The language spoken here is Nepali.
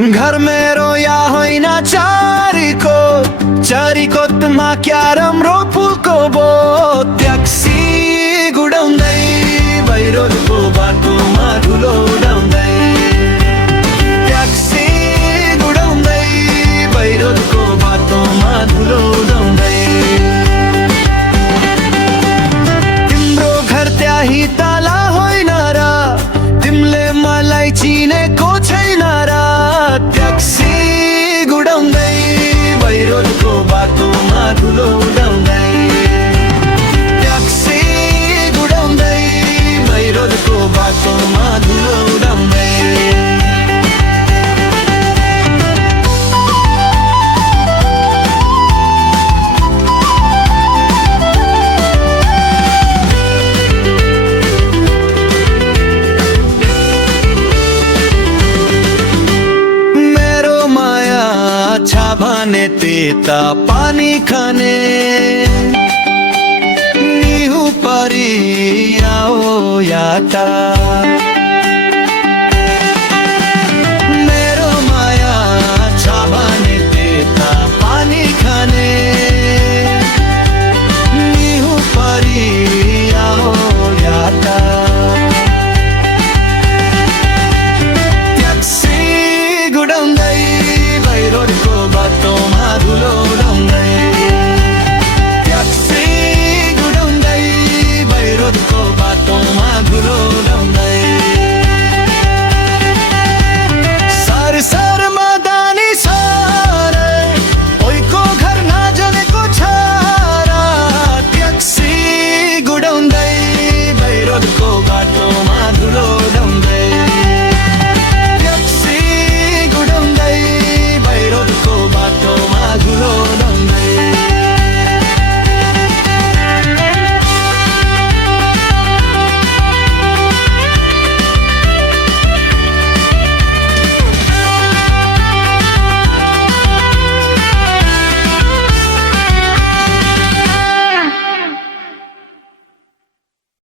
घर मेरो या होइन चारीकोतमा क्यारम रो फुलको बो ट्याक्सी गुडाउँदै भैरोजको बाटोमा धुलो उडाउँदै ट्याक्सी गुडाउँदै भैरोजको बाटोमा धुलो उडाउँदै तिम्रो घर त्यही तला होइन र तिमीले मलाई चिनेको छैन र ट्याक्सी गुडाउँदै भैरोजको बाटोमा धुलो उडाउँदै ट्याक्सी गुडाउँदै भैरोजको बाटोमा धुलो उडाउँदै भने तेता पानी खाने निहु परी आओ याता